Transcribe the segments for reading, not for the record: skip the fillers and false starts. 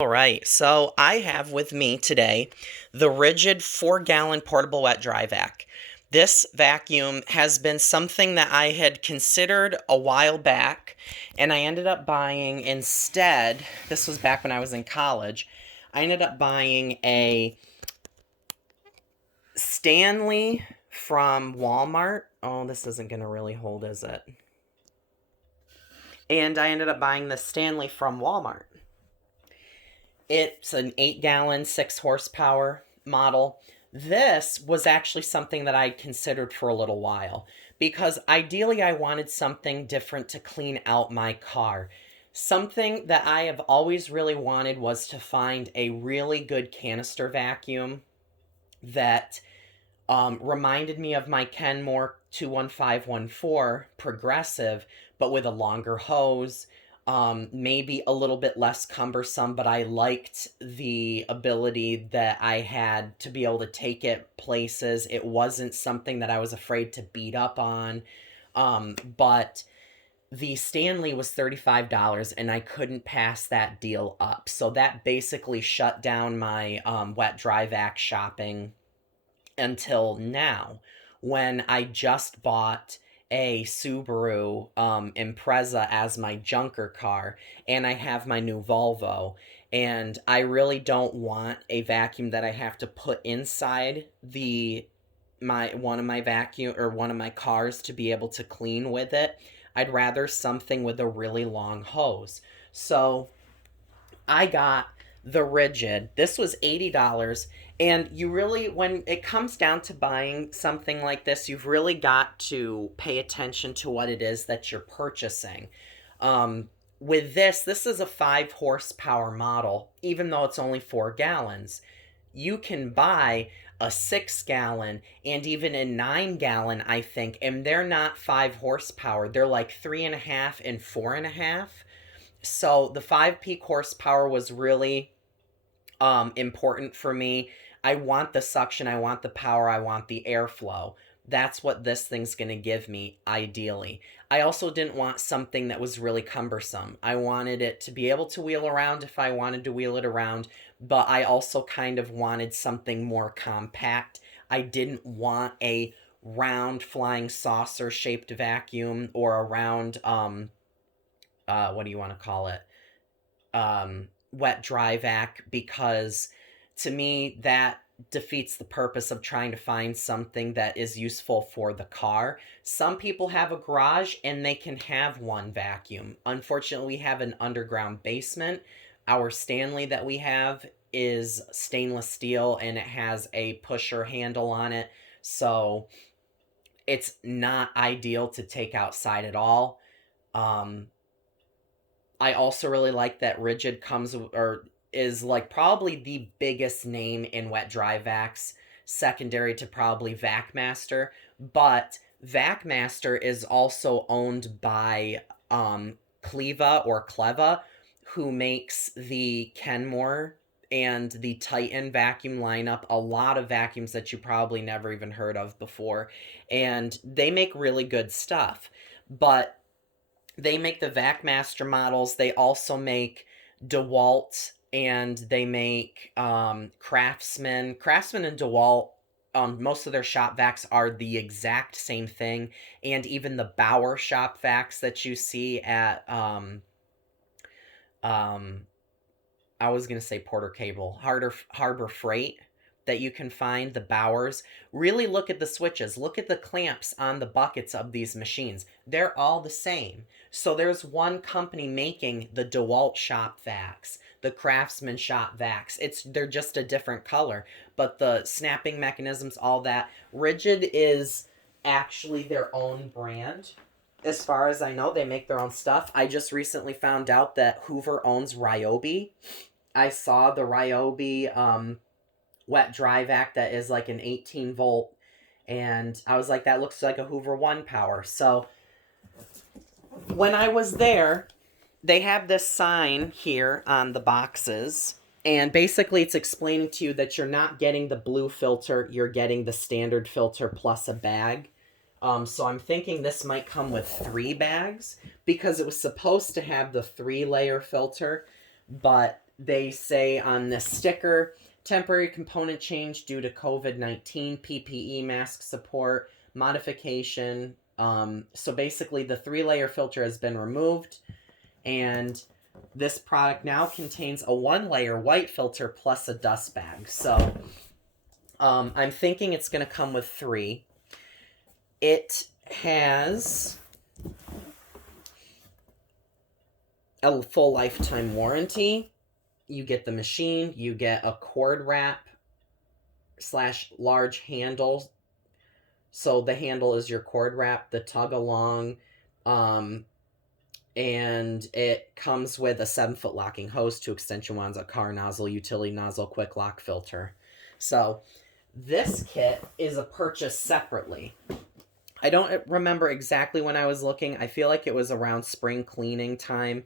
All right, so I have with me today the RIDGID 4-gallon portable wet dry vac. This vacuum has been something that I had considered a while back, and I ended up buying instead, this was back when I was in college, I ended up buying a Stanley from Walmart. Oh, this isn't going to really hold, is it? And I ended up buying the Stanley from Walmart. It's an 8-gallon, 6 horsepower model. This was actually something that I considered for a little while because ideally I wanted something different to clean out my car. Something that I have always really wanted was to find a really good canister vacuum that reminded me of my Kenmore 21514 Progressive, but with a longer hose, maybe a little bit less cumbersome, but I liked the ability that I had to be able to take it places. It wasn't something that I was afraid to beat up on, but the Stanley was $35 and I couldn't pass that deal up. So that basically shut down my wet dry vac shopping until now, when I just bought a Subaru Impreza as my junker car, and I have my new Volvo, and I really don't want a vacuum that I have to put inside the my one of my vacuum or one of my cars to be able to clean with it. I'd rather something with a really long hose. So I got the RIDGID. This was $80. And you really, when it comes down to buying something like this, you've really got to pay attention to what it is that you're purchasing. With this is a 5 horsepower model, even though it's only 4 gallons. You can buy a 6-gallon and even a 9-gallon, I think, and they're not 5 horsepower. They're like 3.5 and 4.5. So the 5 peak horsepower was really important for me. I want the suction, I want the power, I want the airflow. That's what this thing's going to give me, ideally. I also didn't want something that was really cumbersome. I wanted it to be able to wheel around if I wanted to wheel it around, but I also kind of wanted something more compact. I didn't want a round flying saucer shaped vacuum or a round, what do you want to call it? Wet dry vac, because to me that defeats the purpose of trying to find something that is useful for the car. Some people have a garage and they can have one vacuum. Unfortunately, we have an underground basement. Our Stanley that we have is stainless steel and it has a pusher handle on it. So it's not ideal to take outside at all. I also really like that RIDGID comes or is like probably the biggest name in wet dry vacs, secondary to probably VacMaster. But VacMaster is also owned by Cleva, who makes the Kenmore and the Titan vacuum lineup, a lot of vacuums that you probably never even heard of before. And they make really good stuff. But they make the VacMaster models. They also make DeWalt and they make Craftsman. Craftsman and DeWalt, most of their shop vacs are the exact same thing. And even the Bauer shop vacs that you see at, I was going to say Porter Cable, Harbor Freight, that you can find, the Bowers. Really look at the switches. Look at the clamps on the buckets of these machines. They're all the same. So there's one company making the DeWalt shop vacs, the Craftsman shop vacs. They're just a different color, but the snapping mechanisms, all that. RIDGID is actually their own brand. As far as I know, they make their own stuff. I just recently found out that Hoover owns Ryobi. I saw the Ryobi wet dry vac that is like an 18 volt, and I was like, that looks like a Hoover One Power. So when I was there, they have this sign here on the boxes, and basically it's explaining to you that you're not getting the blue filter, you're getting the standard filter plus a bag. So I'm thinking this might come with 3 bags, because it was supposed to have the 3-layer filter, but they say on this sticker, temporary component change due to COVID-19, PPE mask support, modification. So basically the 3-layer filter has been removed, and this product now contains a 1-layer white filter plus a dust bag. So I'm thinking it's going to come with 3. It has a full lifetime warranty. You get the machine, you get a cord wrap / large handle. So the handle is your cord wrap, the tug along, and it comes with a 7-foot locking hose, 2 extension wands, a car nozzle, utility nozzle, quick lock filter. So this kit is a purchase separately. I don't remember exactly when I was looking. I feel like it was around spring cleaning time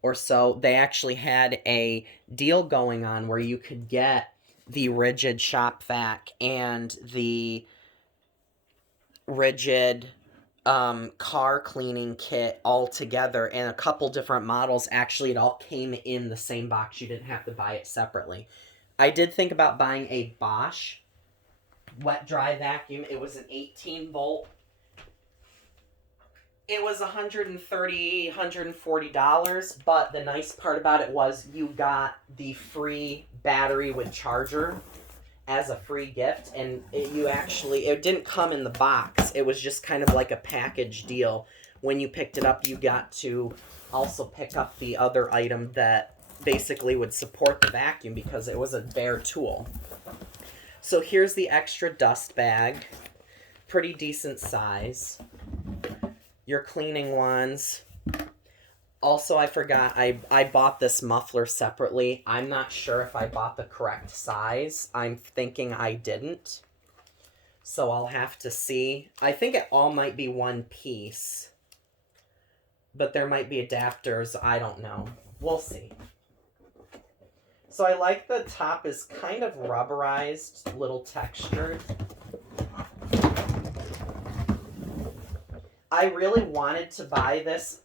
or so. They actually had a deal going on where you could get the RIDGID shop vac and the RIDGID car cleaning kit all together, and a couple different models. Actually, it all came in the same box. You didn't have to buy it separately. I did think about buying a Bosch wet dry vacuum. It was an 18 volt. It was $130, $140, but the nice part about it was you got the free battery with charger as a free gift, and it didn't come in the box. It was just kind of like a package deal. When you picked it up, you got to also pick up the other item that basically would support the vacuum because it was a bare tool. So here's the extra dust bag, pretty decent size. Your cleaning wands. Also, I forgot, I bought this muffler separately. I'm not sure if I bought the correct size. I'm thinking I didn't. So I'll have to see. I think it all might be one piece. But there might be adapters. I don't know. We'll see. So I like the top is kind of rubberized, little textured. I really wanted to buy this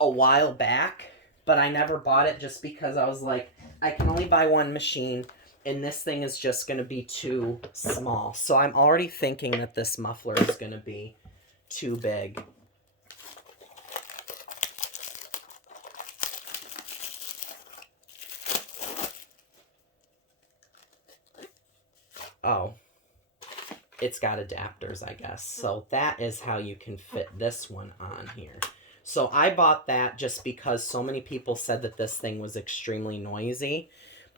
a while back, but I never bought it just because I was like, I can only buy one machine, and this thing is just going to be too small. So I'm already thinking that this muffler is going to be too big. Oh. It's got adapters, I guess. So that is how you can fit this one on here. So I bought that just because so many people said that this thing was extremely noisy,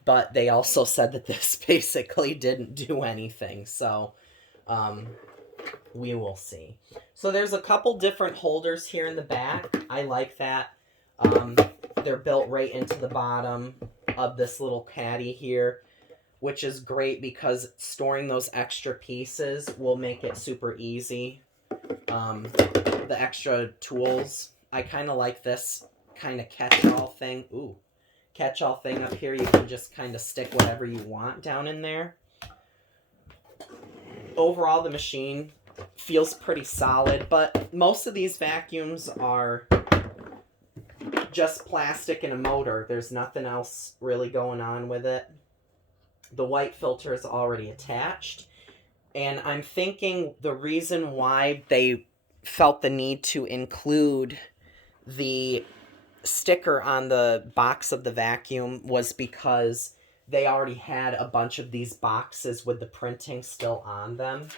but they also said that this basically didn't do anything. So we will see. So there's a couple different holders here in the back. I like that. They're built right into the bottom of this little caddy here, which is great because storing those extra pieces will make it super easy. The extra tools. I kind of like this kind of catch-all thing. Ooh, catch-all thing up here. You can just kind of stick whatever you want down in there. Overall, the machine feels pretty solid, but most of these vacuums are just plastic and a motor. There's nothing else really going on with it. The white filter is already attached. And I'm thinking the reason why they felt the need to include the sticker on the box of the vacuum was because they already had a bunch of these boxes with the printing still on them.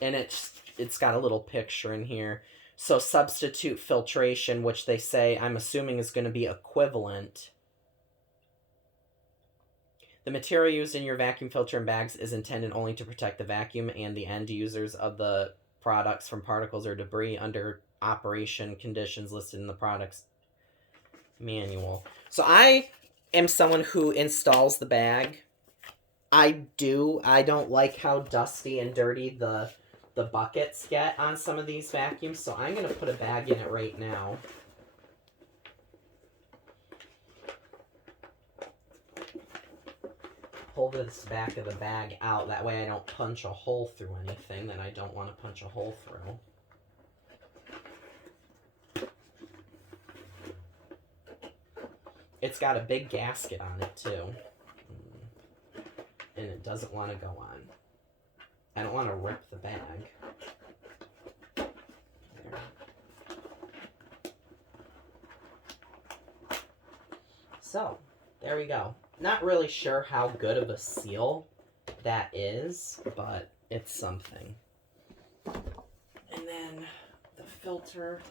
And it's got a little picture in here. So substitute filtration, which they say, I'm assuming is going to be equivalent. The material used in your vacuum filter and bags is intended only to protect the vacuum and the end users of the products from particles or debris under operation conditions listed in the product's manual. So I am someone who installs the bag. I don't like how dusty and dirty the buckets get on some of these vacuums, so I'm going to put a bag in it right now. Pull this back of the bag out, that way I don't punch a hole through anything that I don't want to punch a hole through. It's got a big gasket on it too. And it doesn't want to go on. I don't want to rip the bag. There. So, there we go. Not really sure how good of a seal that is, but it's something. And then the filter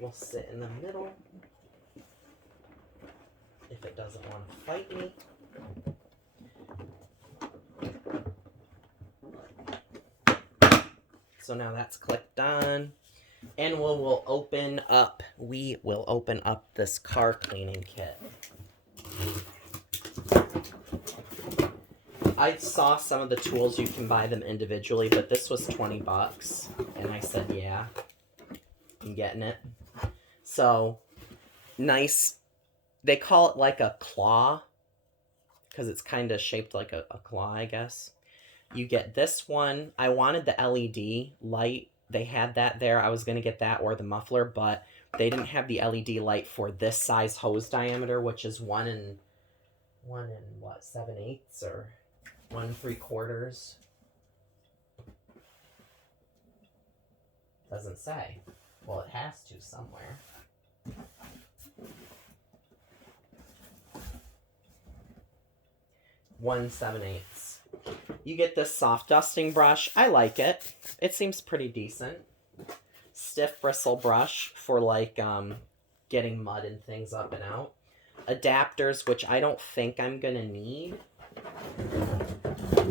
will sit in the middle if it doesn't want to fight me. So now that's clicked on, and we will open up this car cleaning kit. I saw some of the tools, you can buy them individually, but this was 20 bucks, and I said, yeah, I'm getting it. So, nice. They call it like a claw, because it's kind of shaped like a claw, I guess. You get this one. I wanted the LED light. They had that there. I was going to get that or the muffler, but they didn't have the LED light for this size hose diameter, which is 1 and 7/8 or 1 3/4. Doesn't say. Well, it has to somewhere. One 7/8. You get this soft dusting brush. I like it. It seems pretty decent. Stiff bristle brush for like getting mud and things up and out. Adapters, which I don't think I'm going to need,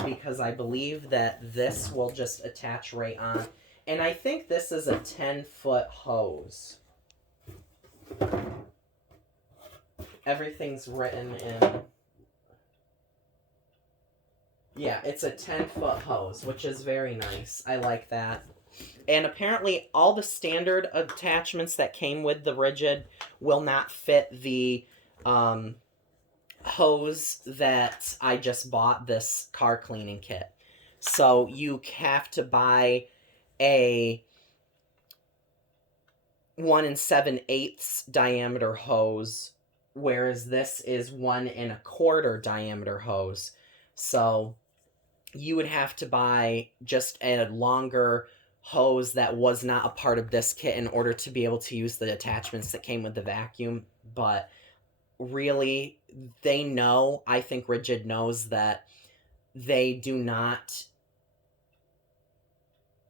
because I believe that this will just attach right on. And I think this is a 10-foot hose. Everything's written in... Yeah, it's a 10-foot hose, which is very nice. I like that. And apparently all the standard attachments that came with the RIDGID will not fit the hose that I just bought this car cleaning kit. So you have to buy a 1 7/8 diameter hose, whereas this is 1 1/4 diameter hose. So you would have to buy just a longer hose that was not a part of this kit in order to be able to use the attachments that came with the vacuum. But really, they know, I think RIDGID knows that they do not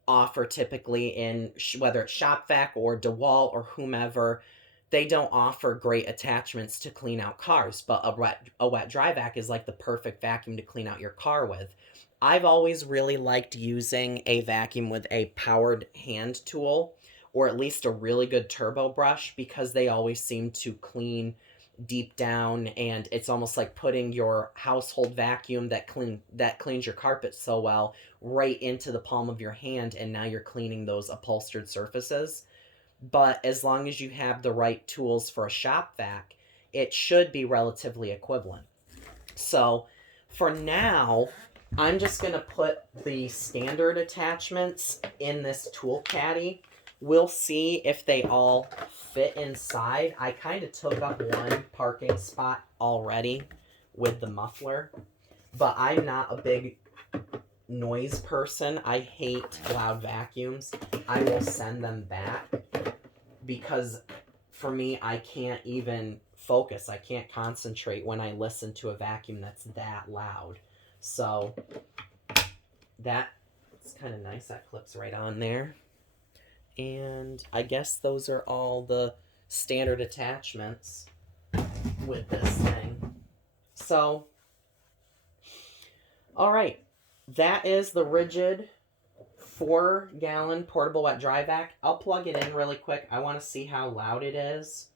offer typically in, whether it's ShopVac or DeWalt or whomever, they don't offer great attachments to clean out cars. But a wet dry vac is like the perfect vacuum to clean out your car with. I've always really liked using a vacuum with a powered hand tool, or at least a really good turbo brush, because they always seem to clean deep down, and it's almost like putting your household vacuum that cleans your carpet so well right into the palm of your hand, and now you're cleaning those upholstered surfaces. But as long as you have the right tools for a shop vac, it should be relatively equivalent. So for now, I'm just going to put the standard attachments in this tool caddy. We'll see if they all fit inside. I kind of took up one parking spot already with the muffler, but I'm not a big noise person. I hate loud vacuums. I will send them back because for me, I can't even focus. I can't concentrate when I listen to a vacuum that's that loud. So that's kind of nice. That clips right on there. And I guess those are all the standard attachments with this thing. So, all right. That is the RIDGID 4-gallon portable wet dry vac. I'll plug it in really quick. I want to see how loud it is.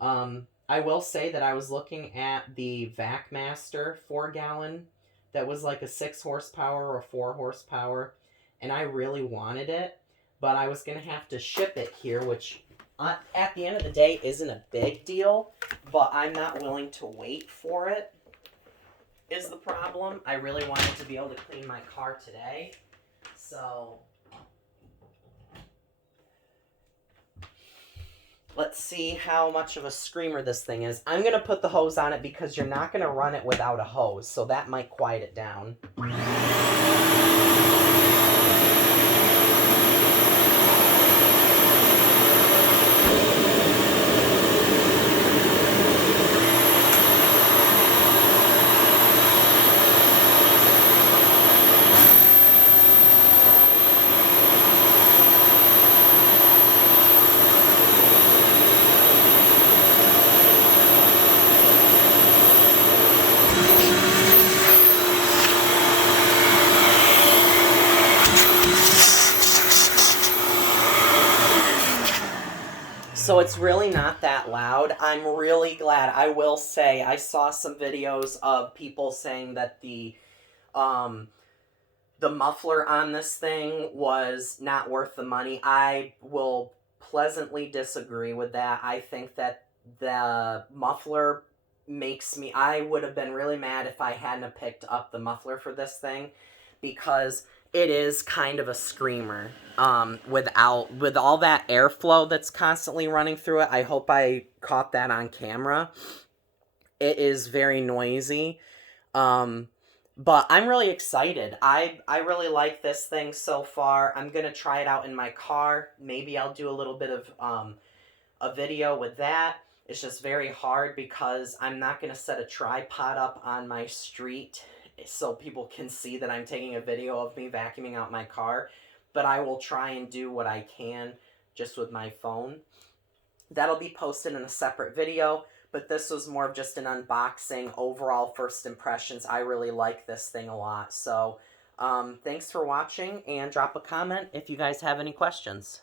I will say that I was looking at the VacMaster 4-gallon that was like a 6 horsepower or 4 horsepower, and I really wanted it, but I was going to have to ship it here, which at the end of the day isn't a big deal, but I'm not willing to wait for it, is the problem. I really wanted to be able to clean my car today, so Let's see how much of a screamer this thing is. I'm going to put the hose on it because you're not going to run it without a hose, so that might quiet it down. So it's really not that loud. I'm really glad. I will say I saw some videos of people saying that um the muffler on this thing was not worth the money. I will pleasantly disagree with that. I think that the muffler makes me, I would have been really mad if I hadn't have picked up the muffler for this thing, because it is kind of a screamer. With all that airflow that's constantly running through it. I hope I caught that on camera. It is very noisy. But I'm really excited. I really like this thing so far. I'm going to try it out in my car. Maybe I'll do a little bit of a video with that. It's just very hard because I'm not going to set a tripod up on my street so people can see that I'm taking a video of me vacuuming out my car. But I will try and do what I can just with my phone. That'll be posted in a separate video, but this was more of just an unboxing, overall first impressions. I really like this thing a lot. So thanks for watching, and drop a comment if you guys have any questions.